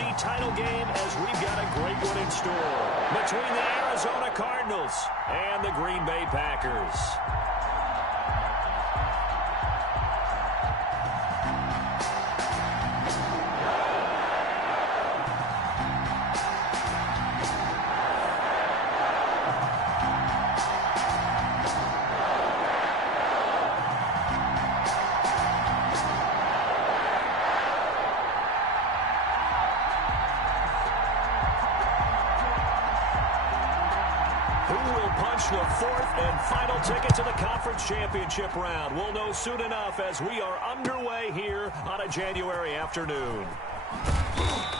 AFC title game as we've got a great one in store between the Arizona Cardinals and the Green Bay Packers. The fourth and final ticket to the conference championship round. We'll know soon enough as we are underway here on a January afternoon.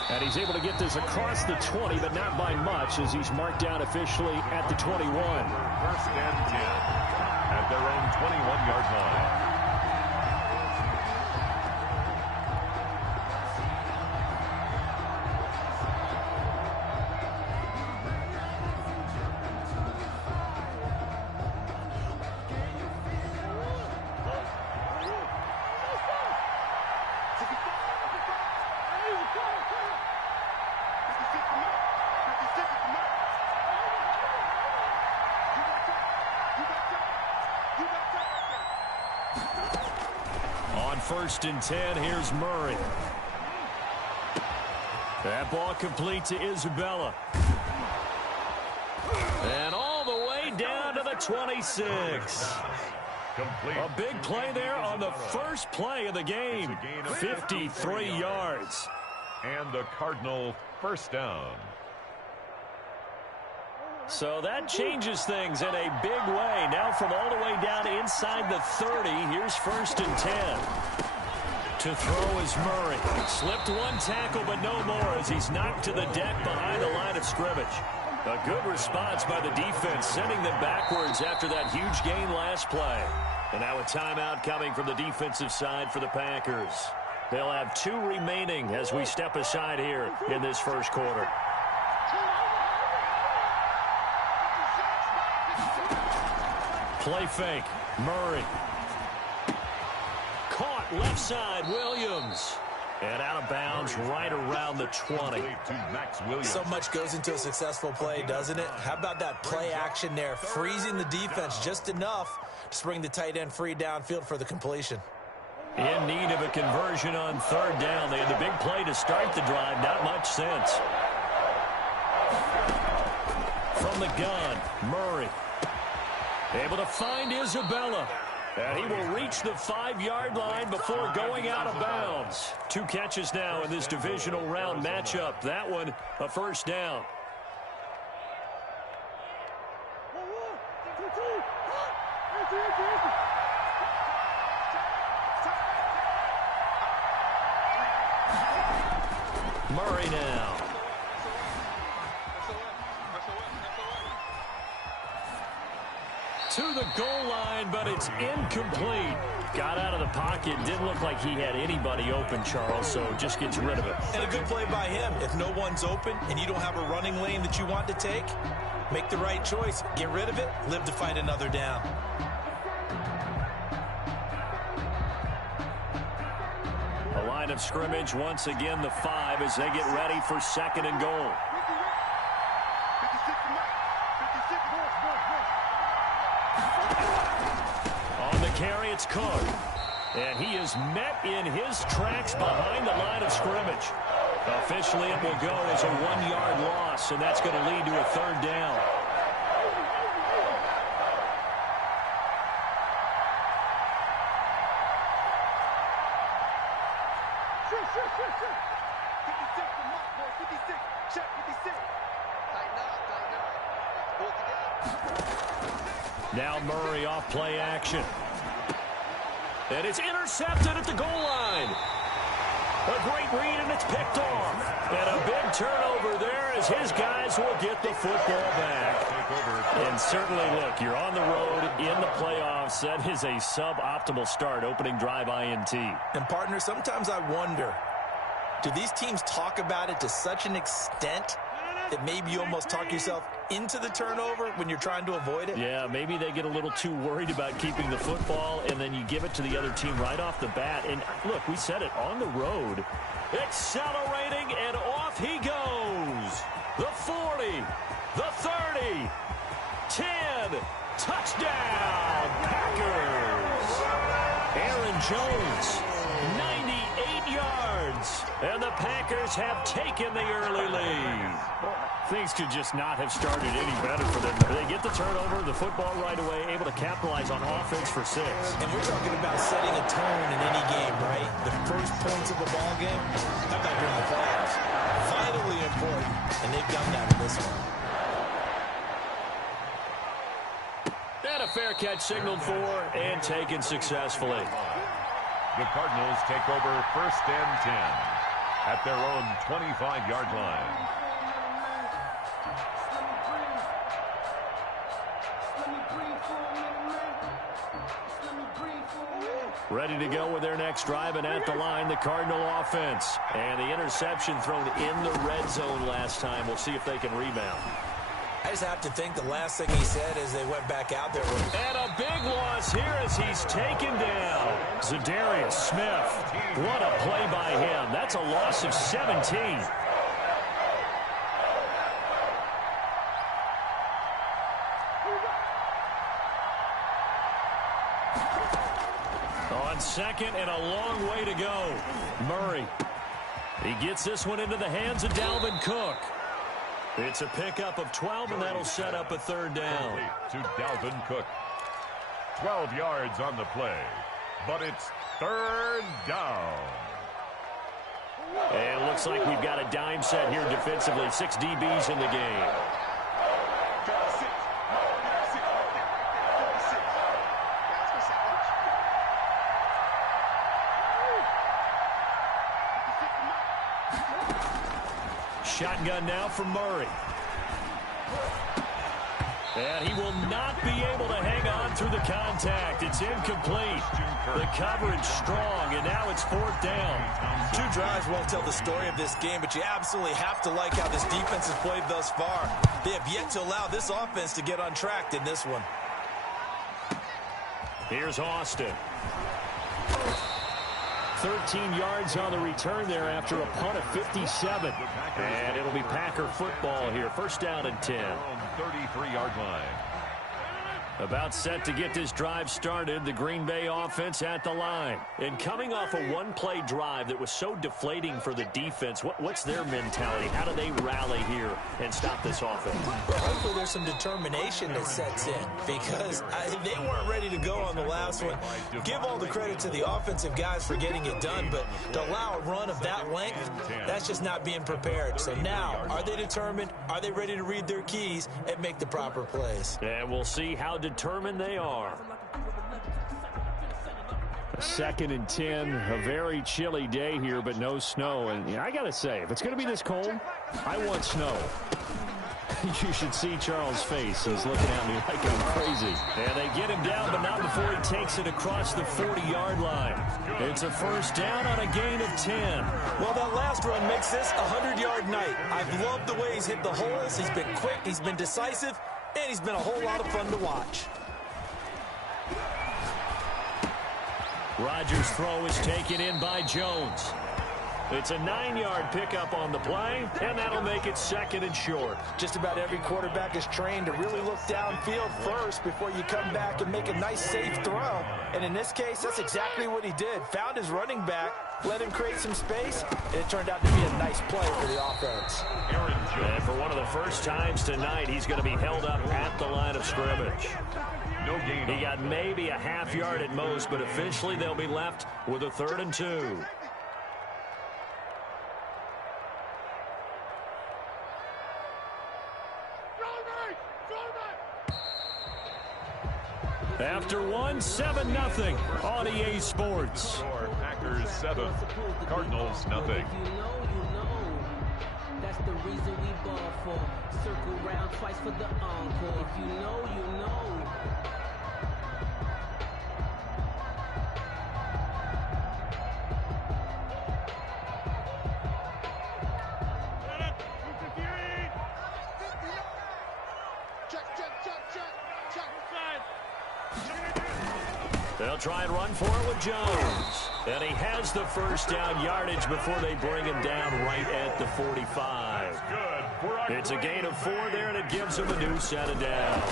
And he's able to get this across the 20, but not by much as he's marked down officially at the 21. First and 10 at their own 21-yard line. First and 10, here's Murray. That ball complete to Isabella. And all the way down to the 26. Complete. A big play there on the first play of the game. 53 yards. And the Cardinal first down. So that changes things in a big way. Now from all the way down inside the 30, here's first and 10. To throw is Murray. Slipped one tackle, but no more as he's knocked to the deck behind the line of scrimmage. A good response by the defense, sending them backwards after that huge gain last play. And now a timeout coming from the defensive side for the Packers. They'll have 2 remaining as we step aside here in this first quarter. Play fake. Murray. Caught left side. Williams. And out of bounds right around the 20. So much goes into a successful play, doesn't it? How about that play action there? Freezing the defense just enough to bring the tight end free downfield for the completion. In need of a conversion on third down. They had the big play to start the drive. Not much sense. From the gun, Murray. Able to find Isabella. And he will reach the 5-yard line before going out of bounds. 2 catches now in this divisional round matchup. That one, a first down. Murray now. To the goal line, but it's incomplete. Got out of the pocket. Didn't look like he had anybody open, Charles, so just gets rid of it. And a good play by him. If no one's open and you don't have a running lane that you want to take, make the right choice. Get rid of it. Live to fight another down. A line of scrimmage, once again the 5 as they get ready for second and goal. Carry, it's Cook. And he is met in his tracks behind the line of scrimmage. Officially, it will go as a 1-yard loss, and that's going to lead to a third down. Now Murray off play action. And it's intercepted at the goal line. A great read, and it's picked off. And a big turnover there as his guys will get the football back. And certainly, look, you're on the road in the playoffs. That is a suboptimal start, opening drive INT. And, partner, sometimes I wonder, do these teams talk about it to such an extent that maybe you almost talk yourself into the turnover when you're trying to avoid it? Yeah, maybe they get a little too worried about keeping the football, and then you give it to the other team right off the bat. And, look, we said it, on the road. Accelerating and off Packers have taken the early lead. Things could just not have started any better for them. They get the turnover, the football right away, able to capitalize on offense for 6. And we're talking about setting a tone in any game, right? The first points of a ball game, how about during the playoffs? Vitally important, and they've done that in this one. And a fair catch signaled for and taken successfully. The Cardinals take over 1st and 10 at their own 25-yard line. Ready to go with their next drive, and at the line, the Cardinal offense. And the interception thrown in the red zone last time. We'll see if they can rebound. I just have to think the last thing he said as they went back out there was... And a big loss here as he's taken down. Zadarius Smith. What a play by him. That's a loss of 17. On second and a long way to go. Murray. He gets this one into the hands of Dalvin Cook. It's a pickup of 12, and that'll set up a 3rd down. To Dalvin Cook. 12 yards on the play, but it's 3rd down. And it looks like we've got a dime set here defensively. 6 DBs in the game. Shotgun now from Murray. And he will not be able to hang on through the contact. It's incomplete. The coverage strong, and now it's 4th down. 2 drives won't tell the story of this game, but you absolutely have to like how this defense has played thus far. They have yet to allow this offense to get on track in this one. Here's Austin. 13 yards on the return there after a punt of 57. And it'll be Packer football here. 1st down and 10. 33-yard line. About set to get this drive started, the Green Bay offense at the line. And coming off a one-play drive that was so deflating for the defense, what's their mentality? How do they rally here and stop this offense? Well, hopefully there's some determination that sets in because they weren't ready to go on the last one. Give all the credit to the offensive guys for getting it done, but to allow a run of that length, that's just not being prepared. So now, are they determined? Are they ready to read their keys and make the proper plays? And we'll see how determined they are. 2nd and 10, a very chilly day here, but no snow. And I got to say, if it's going to be this cold, I want snow. You should see Charles' face. He's looking at me like I'm crazy. And they get him down, but not before he takes it across the 40-yard line. It's a 1st down on a gain of 10. Well, that last run makes this a 100-yard night. I've loved the way he's hit the holes. He's been quick, he's been decisive, and he's been a whole lot of fun to watch. Rodgers' throw is taken in by Jones. It's a 9-yard pickup on the play, and that'll make it 2nd and short. Just about every quarterback is trained to really look downfield first before you come back and make a nice, safe throw. And in this case, that's exactly what he did. Found his running back, let him create some space, and it turned out to be a nice play for the offense. And for one of the first times tonight, he's going to be held up at the line of scrimmage. No gain. He got maybe a half yard at most, but officially they'll be left with a 3rd and 2. After 1, 7-0 on EA Sports. Packers 7, Cardinals nothing. That's the reason we ball for. Circle round twice for the encore. If you know, you know. They'll try and run for it with Jones. And he has the 1st down yardage before they bring him down right at the 45. It's a gain of 4 there, and it gives him a new set of downs.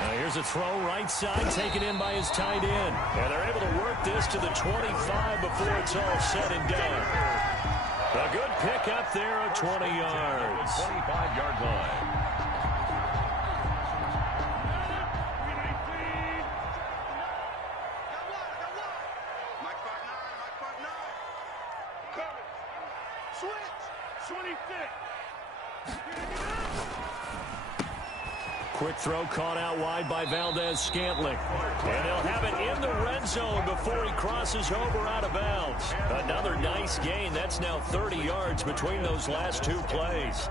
Now Here's a throw right side, taken in by his tight end. And they're able to work this to the 25 before it's all said and done. A good pick up there at 20 yards. 25-yard line. Quick throw caught out wide by Valdez-Scantling. And they'll have it in the red zone before he crosses over out of bounds. Another nice gain. That's now 30 yards between those last two plays.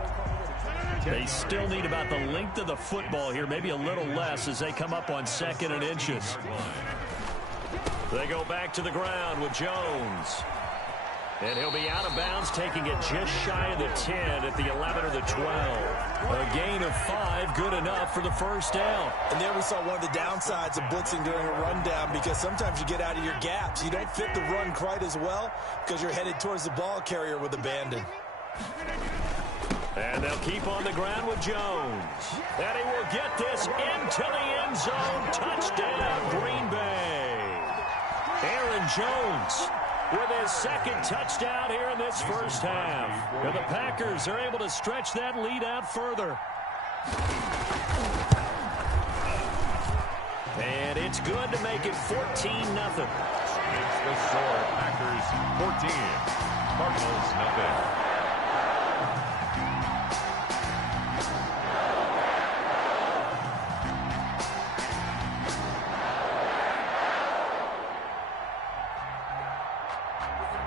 They still need about the length of the football here, maybe a little less as they come up on 2nd and inches. They go back to the ground with Jones. And he'll be out of bounds, taking it just shy of the 10 at the 11 or the 12. A gain of 5, good enough for the first down. And there we saw one of the downsides of blitzing during a rundown, because sometimes you get out of your gaps. You don't fit the run quite as well because you're headed towards the ball carrier with abandon. And they'll keep on the ground with Jones. And he will get this into the end zone. Touchdown, Green Bay. Aaron Jones with his second touchdown here in this first half. And the Packers are able to stretch that lead out further. And it's good to make it 14-0. It's the score. Packers 14. Cardinals nothing.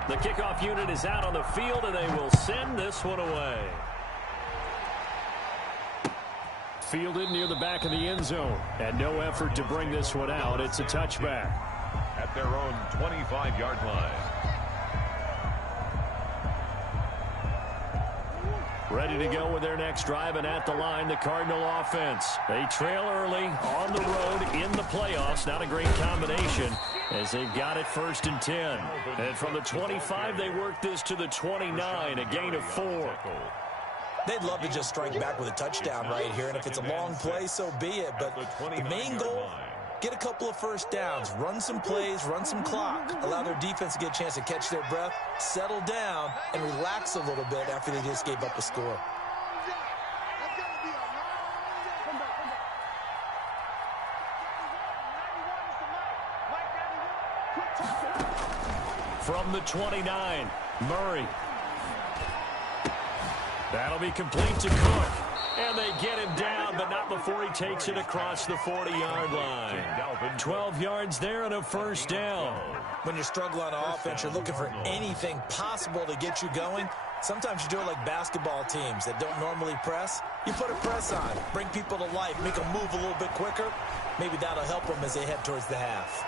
The kickoff unit is out on the field, and they will send this one away. Fielded near the back of the end zone, and no effort to bring this one out. It's a touchback. At their own 25-yard line. Ready to go with their next drive, and at the line, the Cardinal offense. They trail early on the road in the playoffs. Not a great combination as they've got it 1st and 10. And from the 25, they work this to the 29, a gain of 4. They'd love to just strike back with a touchdown right here, and if it's a long play, so be it. But the main goal, get a couple of first downs, run some plays, run some clock, allow their defense to get a chance to catch their breath, settle down, and relax a little bit after they just gave up a score. From the 29, Murray. That'll be complete to Cook. And they get him down, but not before he takes it across the 40-yard line. 12 yards there and a first down. When you struggle on offense, you're looking for anything possible to get you going. Sometimes you do it like basketball teams that don't normally press. You put a press on, bring people to life, make them move a little bit quicker. Maybe that'll help them as they head towards the half.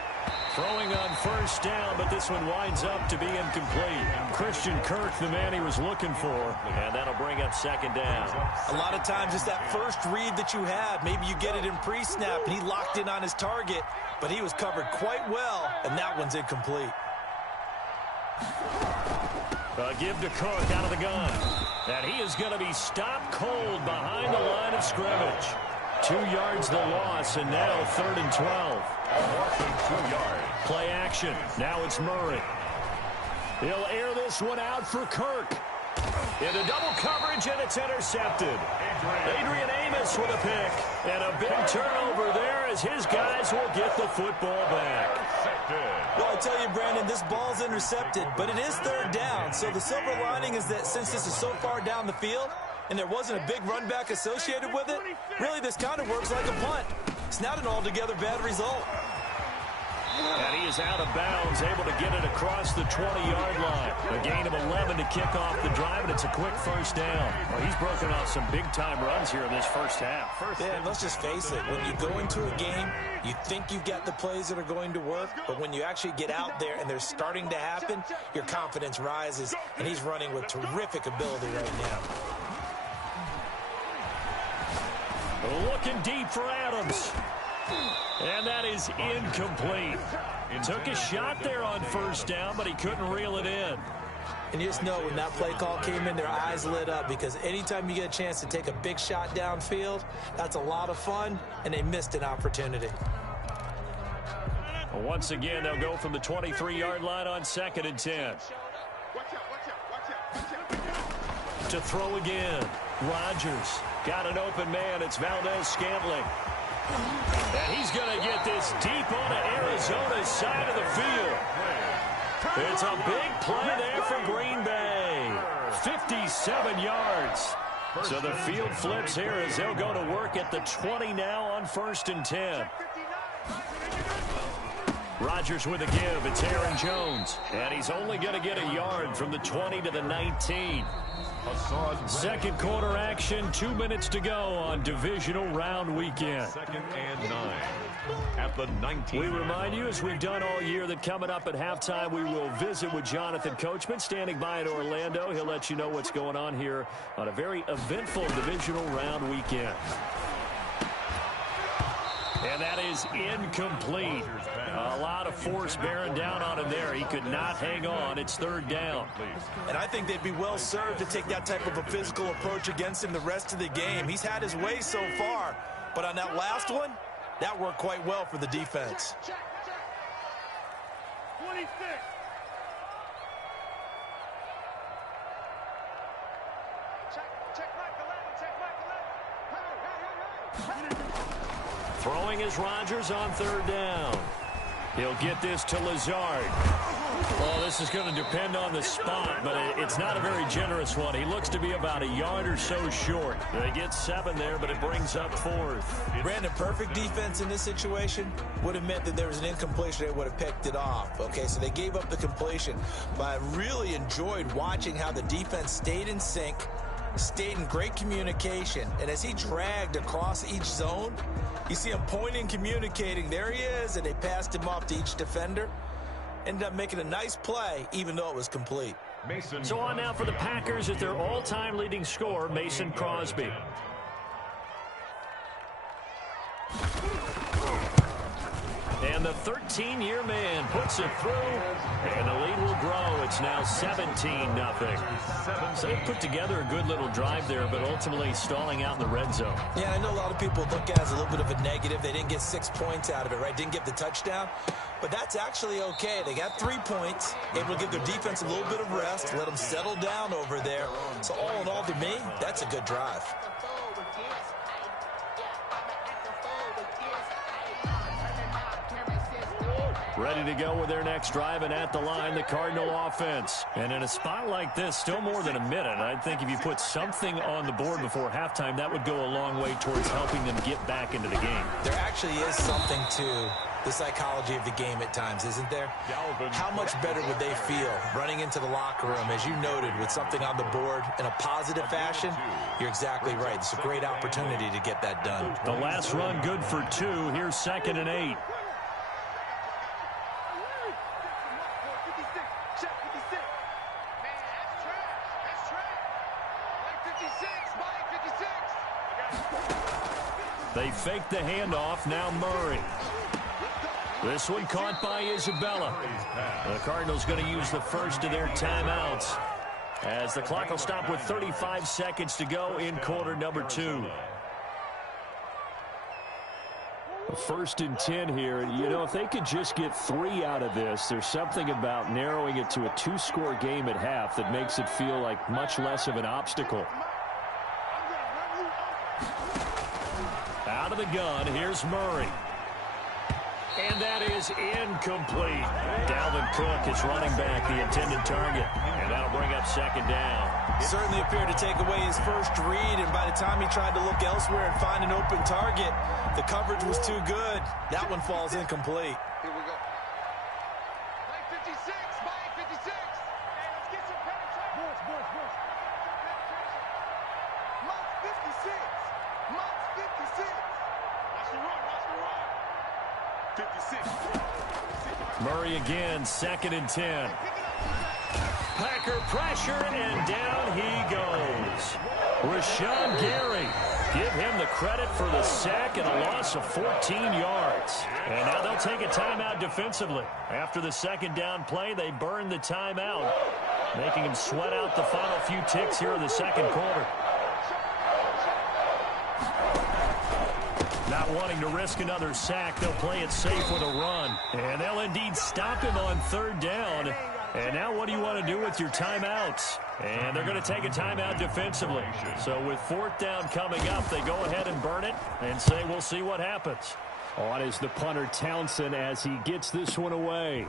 Throwing on first down, but this one winds up to be incomplete. Christian Kirk, the man he was looking for, and that'll bring up 2nd down. A lot of times it's that first read that you had. Maybe you get it in pre-snap, and he locked in on his target, but he was covered quite well, and that one's incomplete. Give to Cook out of the gun. And he is going to be stopped cold behind the line of scrimmage. 2 yards the loss, and now 3rd and 12. 2 yards. Play action. Now it's Murray. He'll air this one out for Kirk. Into double coverage, and it's intercepted. Adrian Amos with a pick. And a big turnover there as his guys will get the football back. Well, I tell you, Brandon, this ball's intercepted, but it is 3rd down. So the silver lining is that since this is so far down the field, and there wasn't a big run back associated with it, really this kind of works like a punt. It's not an altogether bad result. And he is out of bounds, able to get it across the 20-yard line. A gain of 11 to kick off the drive, and it's a quick first down. Well, he's broken off some big-time runs here in this first half. Yeah, and let's just face it. When you go into a game, you think you've got the plays that are going to work, but when you actually get out there and they're starting to happen, your confidence rises, and he's running with terrific ability right now. Looking deep for Adams. And that is incomplete. Took a shot there on first down, but he couldn't reel it in. And you just know when that play call came in, their eyes lit up, because anytime you get a chance to take a big shot downfield, that's a lot of fun, and they missed an opportunity. Once again, they'll go from the 23-yard line on 2nd and 10. To throw again. Rodgers got an open man. It's Valdez-Scantling. And he's going to get this deep onto Arizona's side of the field. It's a big play there for Green Bay. 57 yards. So the field flips here as they'll go to work at the 20 now on 1st and 10. Rodgers with a give. It's Aaron Jones. And he's only going to get a yard from the 20 to the 19. Second quarter action, 2 minutes to go on divisional round weekend. 2nd and 9 at the 19. We remind you, as we've done all year, that coming up at halftime, we will visit with Jonathan Coachman, standing by in Orlando. He'll let you know what's going on here on a very eventful divisional round weekend. And that is incomplete. A lot of force bearing down on him there. He could not hang on. It's 3rd down. And I think they'd be well served to take that type of a physical approach against him the rest of the game. He's had his way so far, but on that last one, that worked quite well for the defense. 26. Check right the left. Check right the left. Hey. Throwing is Rodgers on 3rd down. He'll get this to Lazard. Oh, this is going to depend on the spot, but it's not a very generous one. He looks to be about a yard or so short. They get 7 there, but it brings up 4th. Brandon, perfect defense in this situation would have meant that there was an incompletion. They would have picked it off. Okay, so they gave up the completion. But I really enjoyed watching how the defense stayed in sync, stayed in great communication, and as he dragged across each zone, you see him pointing, communicating. There he is, and they passed him off to each defender. Ended up making a nice play, even though it was complete. So on now for the Packers at their all-time leading scorer, Mason Crosby. And the 13-year man puts it through, and the lead will grow. It's now 17-0. So they put together a good little drive there, but ultimately stalling out in the red zone. Yeah, I know a lot of people look at it as a little bit of a negative. They didn't get 6 points out of it, right? Didn't get the touchdown. But that's actually okay. They got 3 points, able to give their defense a little bit of rest, let them settle down over there. So all in all, to me, that's a good drive. Ready to go with their next drive, and at the line, the Cardinal offense. And in a spot like this, still more than a minute. I think if you put something on the board before halftime, that would go a long way towards helping them get back into the game. There actually is something to the psychology of the game at times, isn't there? How much better would they feel running into the locker room, as you noted, with something on the board in a positive fashion? You're exactly right. It's a great opportunity to get that done. The last run good for 2. Here's 2nd and 8. They fake the handoff. Now Murray. This one caught by Isabella. The Cardinals going to use the first of their timeouts, as the clock will stop with 35 seconds to go in quarter number 2. 1st and 10 here. You know, if they could just get 3 out of this, there's something about narrowing it to a 2-score game at half that makes it feel like much less of an obstacle. Out of the gun, here's Murray. And that is incomplete. Dalvin Cook is running back the intended target, and that'll bring up 2nd down. Certainly appeared to take away his first read, and by the time he tried to look elsewhere and find an open target, the coverage was too good. That one falls incomplete. Here we go. Mike 56, Mike 56. Hey, let's get some penetration. Boys. Mike 56. Mike 56. Watch the run. 56. Murray again, 2nd and 10. Packer pressure, and down he goes. Rashawn Gary. Give him the credit for the sack and a loss of 14 yards. And now they'll take a timeout defensively. After the 2nd down play, they burn the timeout. making him sweat out the final few ticks here in the second quarter. Not wanting to risk another sack, they'll play it safe with a run. And they'll indeed stop him on third down. And now what do you want to do with your timeouts? And they're going to take a timeout defensively. So with fourth down coming up, they go ahead and burn it and say we'll see what happens. On is the punter Townsend as he gets this one away.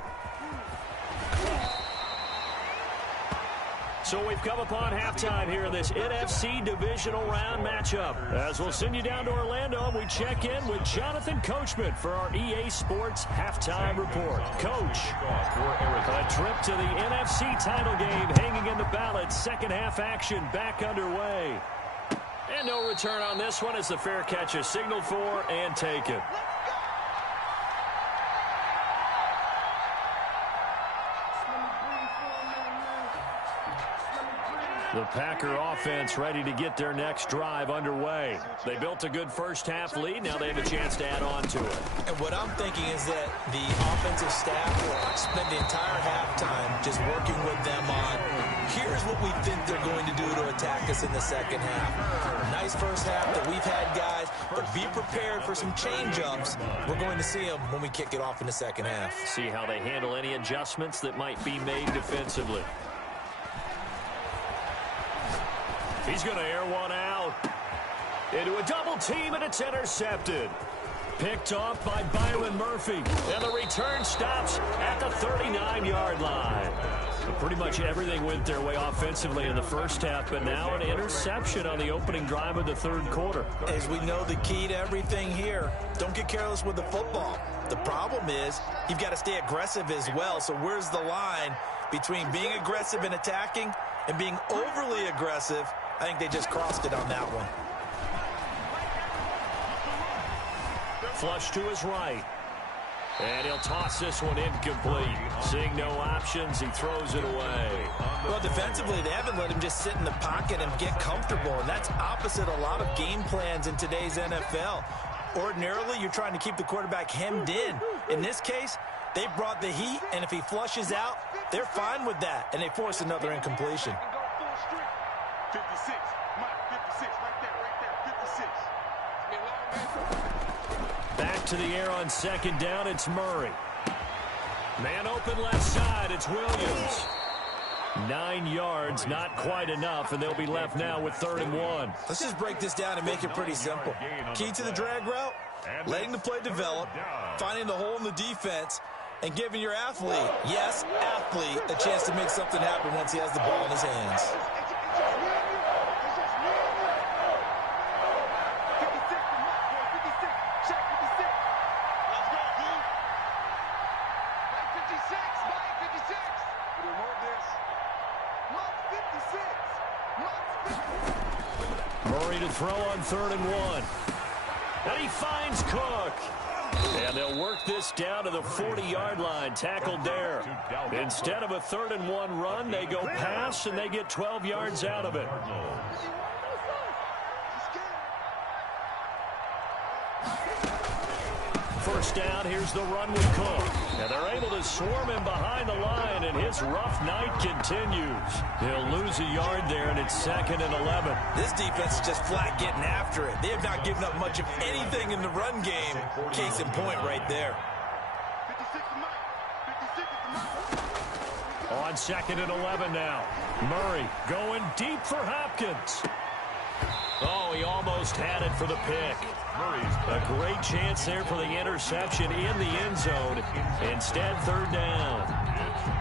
So we've come upon halftime here in this NFC divisional round matchup. As we'll send you down to Orlando, we check in with Jonathan Coachman for our EA Sports halftime report. Coach, a trip to the NFC title game hanging in the balance. Second half action back underway. And no return on this one as the fair catch is signaled for and taken. The Packer offense ready to get their next drive underway. They built a good first half lead. Now they have a chance to add on to it. And what I'm thinking is that the offensive staff will spend the entire halftime just working with them on, here's what we think they're going to do to attack us in the second half. Nice first half that we've had, guys, but be prepared for some change-ups. We're going to see them when we kick it off in the second half. See how they handle any adjustments that might be made defensively. He's going to air one out. Into a double team, and it's intercepted. Picked off by Byron Murphy. And the return stops at the 39-yard line. So pretty much everything went their way offensively in the first half, but now an interception on the opening drive of the third quarter. As we know, the key to everything here, don't get careless with the football. The problem is you've got to stay aggressive as well. So where's the line between being aggressive and attacking and being overly aggressive? I think they just crossed it on that one. Flush to his right. And he'll toss this one incomplete. Seeing no options, he throws it away. Well, defensively, they haven't let him just sit in the pocket and get comfortable, and that's opposite a lot of game plans in today's NFL. Ordinarily, you're trying to keep the quarterback hemmed in. In this case, they brought the heat, and if he flushes out, they're fine with that, and they force another incompletion. 56, Mike, 56, right there, 56. Back to the air on second down, it's Murray. Man open left side, it's Williams. 9 yards, not quite enough, and they'll be left now with 3rd and 1. Let's just break this down and make it pretty simple. Key to the drag route, letting the play develop, finding the hole in the defense, and giving your athlete, yes, athlete, a chance to make something happen once he has the ball in his hands. Murray to throw on 3rd and 1. And he finds Cook. And they'll work this down to the 40-yard line, tackled there. Instead of a 3rd and 1 run, they go pass, and they get 12 yards out of it. First down, here's the run with Cook. And they're able to swarm him behind the line, and his rough night continues. He'll lose a yard there, and it's 2nd and 11. This defense is just flat getting after it. They have not given up much of anything in the run game. Case in point right there. 56 Mike. On 2nd and 11 now. Murray going deep for Hopkins. Oh, he almost had it for the pick. A great chance there for the interception in the end zone. Instead, 3rd down.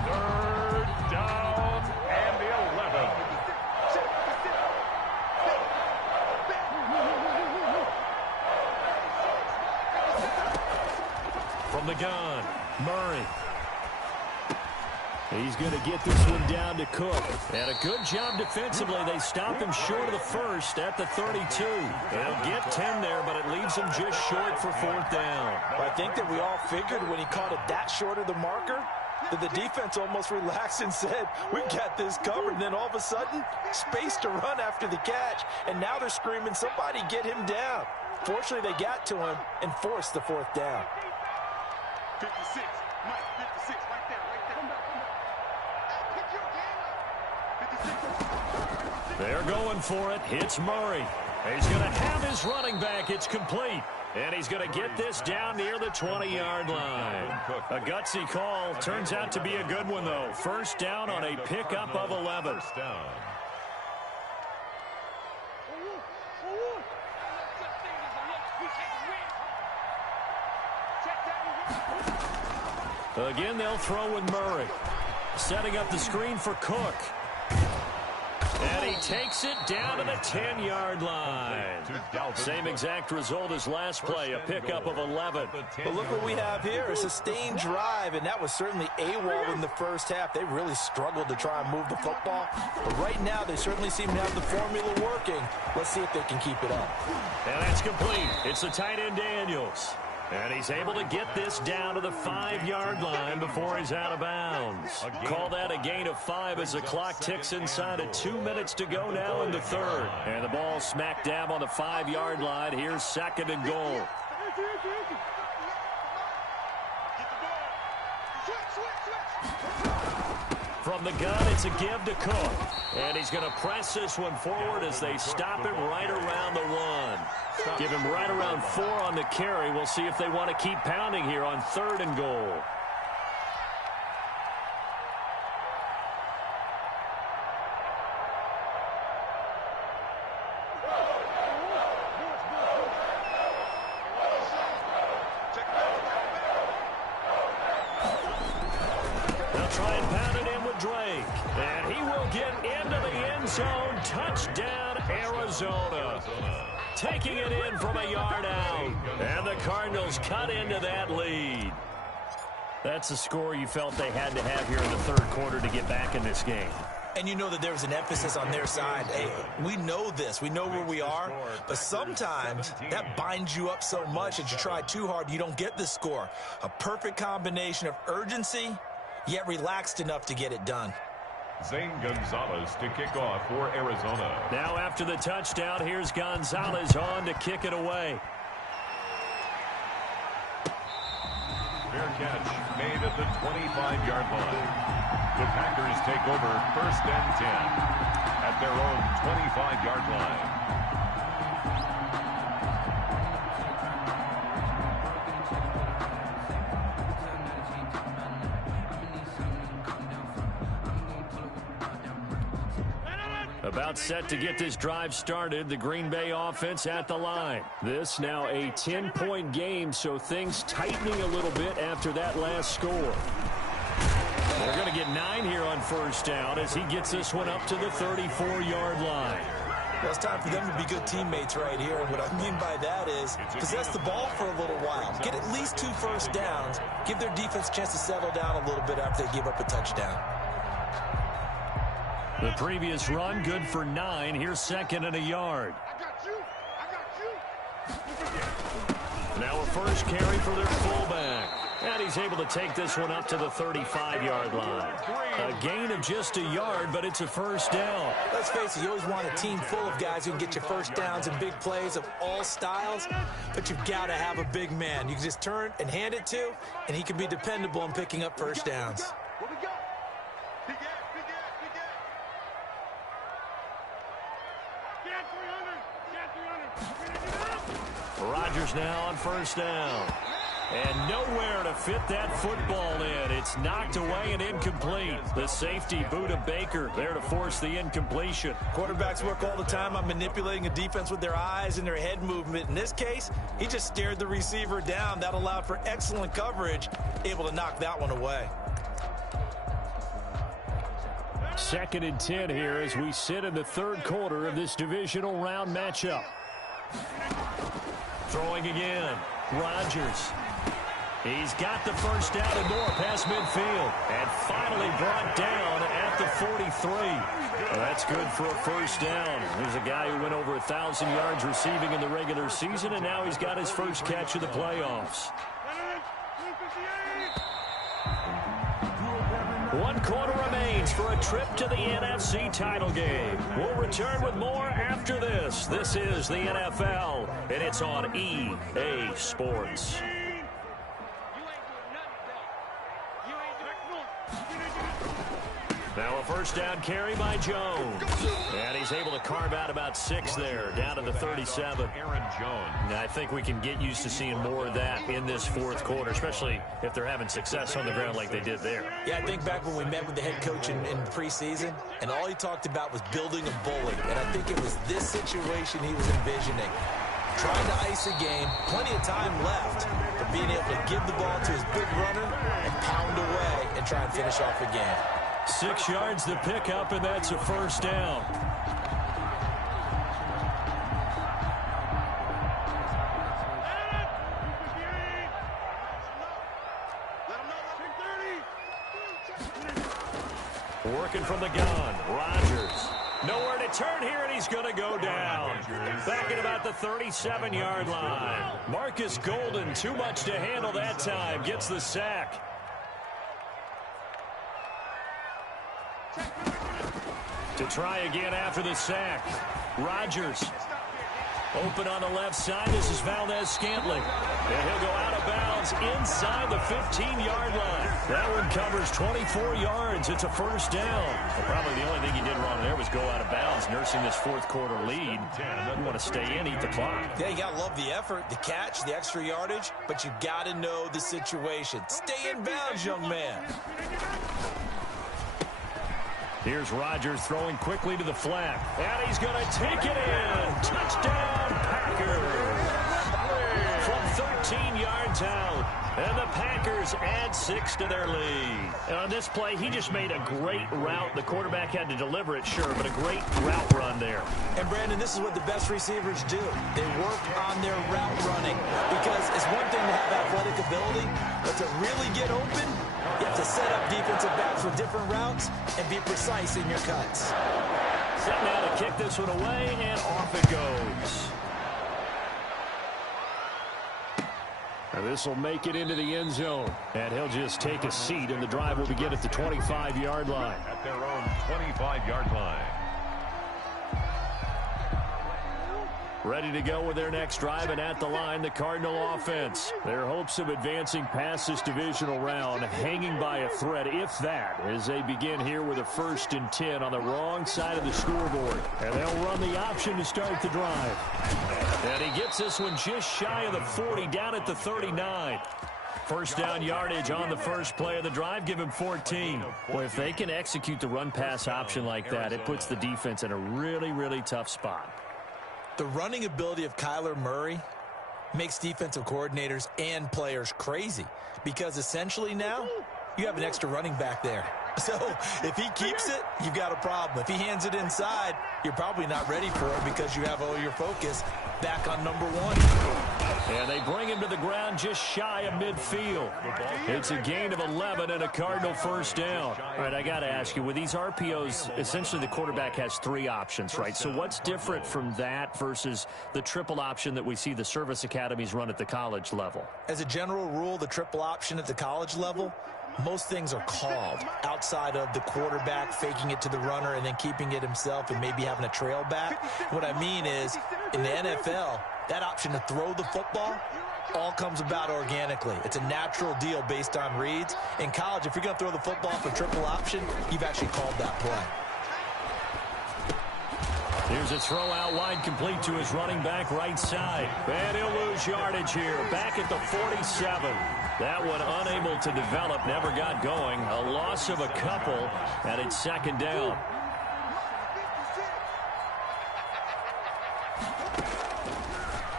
3rd down and the 11. From the gun, Murray. He's going to get this one down to Cook. And a good job defensively. They stop him short of the first at the 32. They'll get 10 there, but it leaves him just short for 4th down. I think that we all figured when he caught it that short of the marker, that the defense almost relaxed and said, we've got this covered. And then all of a sudden, space to run after the catch. And now they're screaming, somebody get him down. Fortunately, they got to him and forced the 4th down. 56, Mike, 56, right there, right there. They're going for it. It's Murray. He's going to have his running back. It's complete. And he's going to get this down near the 20-yard line. A gutsy call. Turns out to be a good one, though. First down on a pickup of 11. First down. Again, they'll throw with Murray. Setting up the screen for Cook. And he takes it down to the 10-yard line. Same exact result as last play, a pickup of 11. But look what we have here, a sustained drive, and that was certainly AWOL in the first half. They really struggled to try and move the football. But right now, they certainly seem to have the formula working. Let's see if they can keep it up. And that's complete. It's the tight end Daniels. And he's able to get this down to the 5-yard line before he's out of bounds. Call that a gain of 5 as the clock ticks inside of 2 minutes to go now in the third. And the ball smack dab on the 5-yard line. Here's second and goal. From the gun, it's a give to Cook. And he's going to press this one forward as they stop him right around the 1. Give him right around 4 on the carry. We'll see if they want to keep pounding here on third and goal. They'll try and pound it in with Drake. And he will get into the end zone. Touchdown, Arizona. Taking it in from a yard out. And the Cardinals cut into that lead. That's the score you felt they had to have here in the third quarter to get back in this game. And you know that there was an emphasis on their side. Hey, we know this. We know where we are. But sometimes that binds you up so much that you try too hard, you don't get the score. A perfect combination of urgency, yet relaxed enough to get it done. Zane Gonzalez to kick off for Arizona. Now after the touchdown, here's Gonzalez on to kick it away. Fair catch made at the 25-yard line. The Packers take over first and 10 at their own 25-yard line. About set to get this drive started, the Green Bay offense at the line. This now a 10-point game, so things tightening a little bit after that last score. They're going to get 9 here on first down as he gets this one up to the 34-yard line. Well, it's time for them to be good teammates right here. And what I mean by that is possess the ball for a little while. Get at least 2 first downs. Give their defense a chance to settle down a little bit after they give up a touchdown. The previous run good for 9. Here's second and a yard. Now a first carry for their fullback. And he's able to take this one up to the 35-yard line. A gain of just a yard, but it's a first down. Let's face it, you always want a team full of guys who can get you first downs and big plays of all styles, but you've got to have a big man you can just turn and hand it to, and he can be dependable in picking up first downs. Rodgers now on first down. And nowhere to fit that football in. It's knocked away and incomplete. The safety, Budda Baker, there to force the incompletion. Quarterbacks work all the time on manipulating a defense with their eyes and their head movement. In this case, he just stared the receiver down. That allowed for excellent coverage, able to knock that one away. Second and 10 here as we sit in the third quarter of this divisional round matchup. Throwing again. Rodgers. He's got the first down and more past midfield. And finally brought down at the 43. Well, that's good for a first down. There's a guy who went over 1,000 yards receiving in the regular season, and now he's got his first catch of the playoffs. 1 quarter remains for a trip to the NFC title game. We'll return with more after this. This is the NFL, and it's on EA Sports. Now a first down carry by Jones. And he's able to carve out about 6 there, down to the 37. Aaron Jones. Now, I think we can get used to seeing more of that in this fourth quarter, especially if they're having success on the ground like they did there. Yeah, I think back when we met with the head coach in preseason, and all he talked about was building a bully. And I think it was this situation he was envisioning. Trying to ice a game, plenty of time left, but being able to give the ball to his big runner and pound away and try and finish off the game. 6 yards to pick up, and that's a first down. Working from the gun, Rodgers. Nowhere to turn here, and he's going to go down. Back at about the 37-yard line. Marcus Golden, too much to handle that time, gets the sack. To try again after the sack. Rodgers. Open on the left side. This is Valdez-Scantling. And he'll go out of bounds inside the 15-yard line. That one covers 24 yards. It's a first down. Well, probably the only thing he did wrong there was go out of bounds, nursing this fourth quarter lead. You want to stay in, eat the clock. Yeah, you got to love the effort, the catch, the extra yardage, but you got to know the situation. Stay in bounds, young man. Here's Rodgers throwing quickly to the flat. And he's going to take it in. Touchdown, Packers. From 13 yards out. And the Packers add 6 to their lead. And on this play, he just made a great route. The quarterback had to deliver it, sure, but a great route run there. And, Brandon, this is what the best receivers do. They work on their route running. Because it's one thing to have athletic ability, but to really get open, you have to set up defensive backs with different routes and be precise in your cuts. Set now to kick this one away, and off it goes. And this will make it into the end zone. And he'll just take a seat, and the drive will begin at the 25-yard line. At their own 25-yard line. Ready to go with their next drive, and at the line, the Cardinal offense. Their hopes of advancing past this divisional round hanging by a thread, if that, as they begin here with a 1st and 10 on the wrong side of the scoreboard. And they'll run the option to start the drive. And he gets this one just shy of the 40, down at the 39. First down yardage on the first play of the drive, give him 14. Boy, if they can execute the run-pass option like that, it puts the defense in a really, really tough spot. The running ability of Kyler Murray makes defensive coordinators and players crazy because essentially now you have an extra running back there. So if he keeps it, you've got a problem. If he hands it inside, you're probably not ready for it because you have all your focus back on number 1. And they bring him to the ground just shy of midfield. It's a gain of 11 and a Cardinal first down. All right, I got to ask you, with these RPOs, essentially the quarterback has 3 options, right? So what's different from that versus the triple option that we see the service academies run at the college level? As a general rule, the triple option at the college level, most things are called outside of the quarterback faking it to the runner and then keeping it himself and maybe having a trail back. What I mean is, in the NFL, that option to throw the football all comes about organically. It's a natural deal based on reads. In college, if you're going to throw the football for triple option, you've actually called that play. Here's a throw out wide, complete to his running back right side. And he'll lose yardage here, back at the 47. That one unable to develop, never got going. A loss of a couple, and it's 2nd down.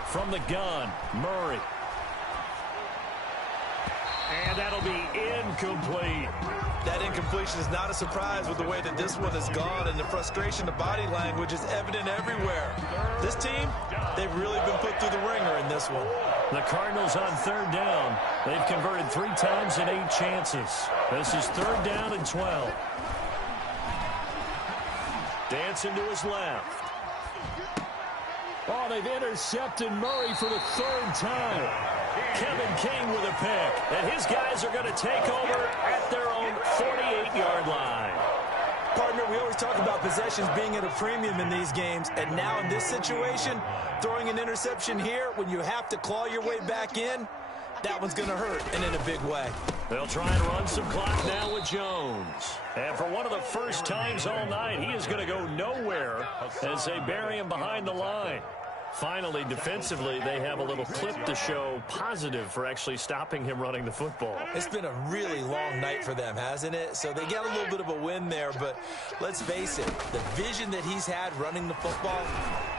From the gun, Murray. And that'll be incomplete. That incompletion is not a surprise with the way that this one has gone, and the frustration, the body language is evident everywhere. This team, they've really been put through the ringer in this one. The Cardinals on 3rd down. They've converted 3 times in 8 chances. This is 3rd down and 12. Dancing to his left. Oh, they've intercepted Murray for the 3rd time. Kevin King with a pick. And his guys are going to take over at their own 48-yard line. Partner, we always talk about possessions being at a premium in these games, and now in this situation, throwing an interception here when you have to claw your way back in, that one's going to hurt, and in a big way. They'll try and run some clock now with Jones. And for one of the first times all night, he is going to go nowhere as they bury him behind the line. Finally, defensively, they have a little clip to show positive for actually stopping him running the football. It's been a really long night for them, hasn't it? So they get a little bit of a win there, but let's face it, the vision that he's had running the football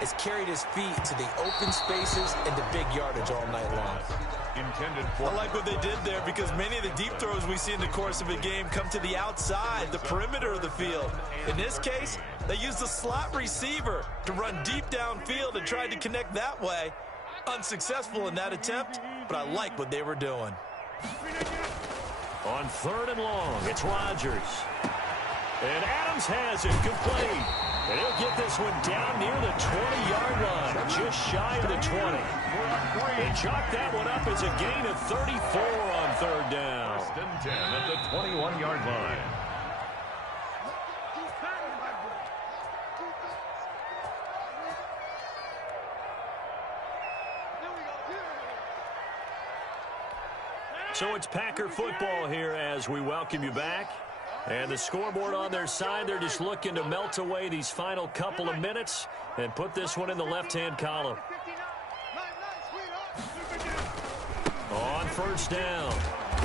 has carried his feet to the open spaces and the big yardage all night long. Intended for. I like what they did there because many of the deep throws we see in the course of a game come to the outside, the perimeter of the field. In this case, they used the slot receiver to run deep downfield and tried to connect that way. Unsuccessful in that attempt, but I like what they were doing. On 3rd and long, it's Rodgers. And Adams has it complete. And he'll get this one down near the 20-yard line, just shy of the 20. They chalk that one up as a gain of 34 on 3rd down. 1st and 10 at the 21-yard line. So it's Packer football here as we welcome you back. And the scoreboard on their side, they're just looking to melt away these final couple of minutes and put this one in the left-hand column. On 1st down,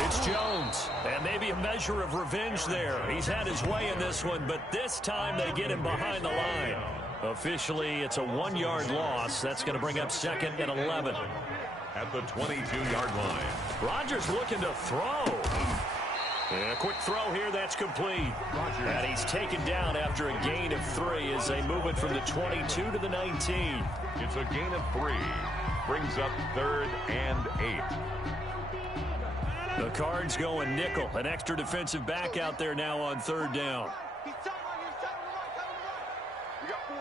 it's Jones. And maybe a measure of revenge there. He's had his way in this one, but this time they get him behind the line. Officially, it's a 1-yard loss. That's going to bring up 2nd and 11. At the 22-yard line. Rodgers looking to throw. And a quick throw here, that's complete. And he's taken down after a gain of 3 as they move it from the 22 to the 19. It's a gain of 3. Brings up 3rd and 8. The Cards going nickel. An extra defensive back out there now on 3rd down. You got 4.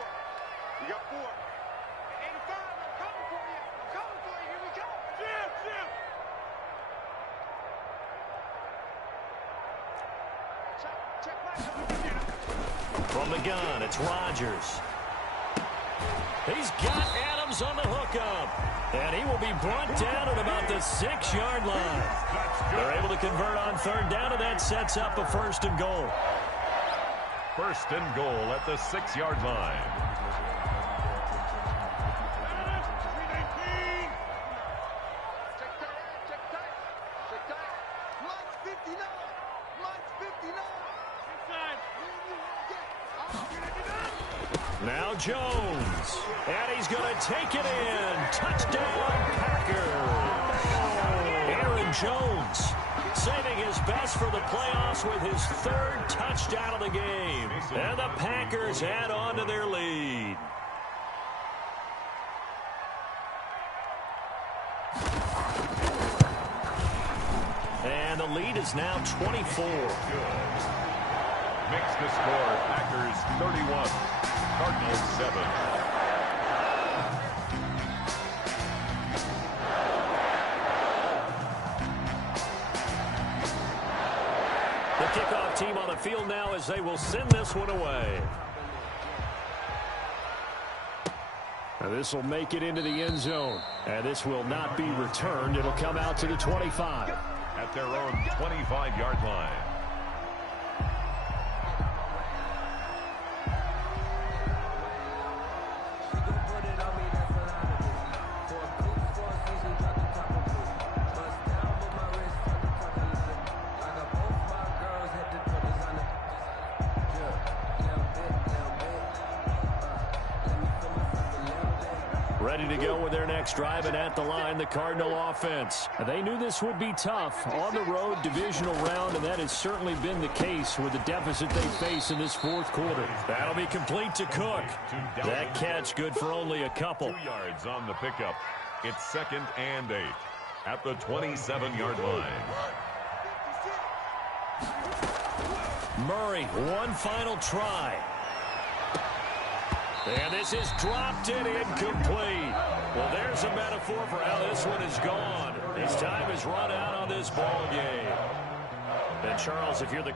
You got 4. 85, I'm coming for you. I'm coming for you. Here we go. Jim, Jim. Check my. From the gun, it's Rodgers. He's got Adams on the hookup. And he will be brought down at about the 6-yard line. They're able to convert on 3rd down, and that sets up a 1st and goal. 1st and goal at the 6-yard line. Now Jones, and he's going to take it in. Touchdown, Packers. Aaron Jones saving his best for the playoffs with his 3rd touchdown of the game. And the Packers add on to their lead. And the lead is now 24. Makes the score Packers 31. Cardinals 7. The kickoff team on the field now as they will send this one away. Now this will make it into the end zone. And this will not be returned. It'll come out to the 25. At their own 25-yard line. Ready to go with their next drive, and at the line, the Cardinal offense. They knew this would be tough on the road divisional round, and that has certainly been the case with the deficit they face in this 4th quarter. That'll be complete to Cook. That catch good for only a couple. 2 yards on the pickup. It's 2nd and 8 at the 27-yard line. Murray, one final try. And this is dropped in incomplete. Well, there's a metaphor for how this one is gone. His time is run out on this ball game. And Charles, if you're the